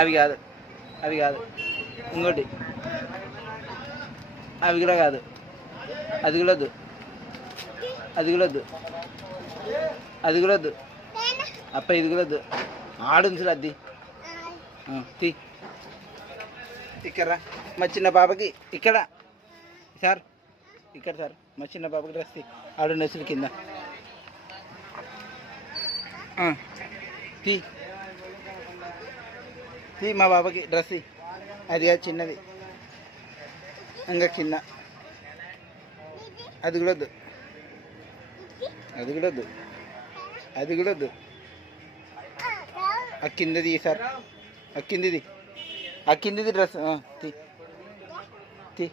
అవి కాదు, అవి కాదు, ఇంకోటి అవి కూడా కాదు, అది కూడా వద్దు, అది కూడా వద్దు, అది కూడా వద్దు, అప్ప ఇది కూడా వద్దు, ఆడుంచుడు అది తీ. ఇక్కడ మా చిన్న పాపకి ఇక్కడ సార్, ఇక్కడ సార్ మా చిన్న పాపకి డ్రెస్ తీ, ఆడు నెసులు కింద తీ తీ, మా బాబాకి డ్రెస్ అది కాదు చిన్నది, ఇంకా కింద అది కూడా వద్దు, అది కూడా వద్దు, అది కూడా వద్దు, ఆ కిందది సార్, ఆ కిందిది, ఆ కిందిది డ్రెస్ తీ తీ,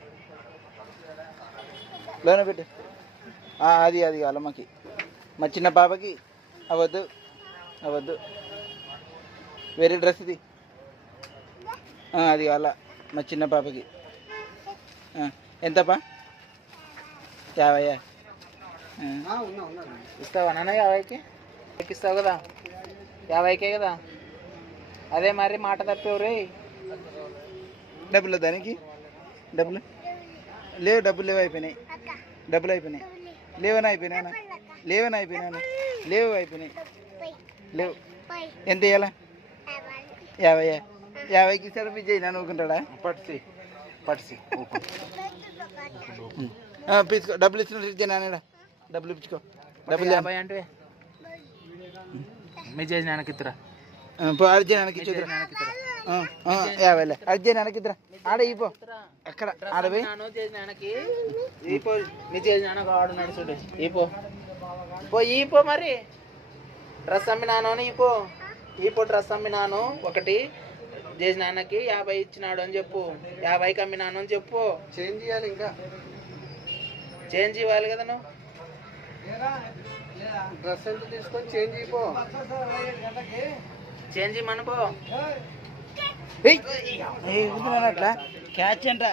లోన పెట్టు, అది అది కావాలి మాకి, మా చిన్న పాపకి అవద్దు, అవద్దు, వేరే డ్రెస్ ఇది అది కావాలా మా చిన్న పాపకి. ఎంతపా? 50. ఇస్తావా నాన్న 50కి? ఇస్తావు కదా, 50కే కదా. అదే మరి మాట తప్పేవు రే. డబ్బులు దానికి డబ్బులు లేవు, డబ్బులు లేవు, అయిపోయినాయి, డబ్బులు అయిపోయినాయి, లేవని అయిపోయినాయన, లేవని అయిపోయినాయన, లేవు అయిపోయినాయి, లేవు. ఎంత ఇవ్వాలా? 50. 50కి ఇస్తాడు విజయ్ నన్ను ఊరుకుంటాడా? పట్సి పట్సి పిచ్చుకో, డబ్బులు ఇస్తున్నా విజయ్ నాన్న, డబ్బులు ఇప్పించుకో, డబ్బులు 50 అంటే విజయ్ నాన్నకి ఇద్దరా, అర్జున్ నాన్నకి ఇచ్చేద్దరా, 50 అర్జున్ నాన్నకి ఇద్దరా, ఆడ ఇపో అక్కడ ఆడపోయి ఈపో, విజయ్ నాన్నకు ఆడున్నాడు చూడు, ఈపో పో, ఈపో మరి డ్రెస్ అమ్మినాను అని ఈపో, ఈపో డ్రెస్ అమ్మినాను ఒకటి, చేసి నాన్నకి 50 ఇచ్చినాడు అని చెప్పు, 50కి అమ్మినాను అని చెప్పు. చేంజ్ ఇవ్వాలి, ఇంకా చేంజ్ ఇవ్వాలి కదా నువ్వు, డ్రెస్ ఎంత తీసుకొని చేంజ్ ఇవ్వు, చేంజ్ ఇవ్వమనుకో. అట్లా క్యాచ్ అంట.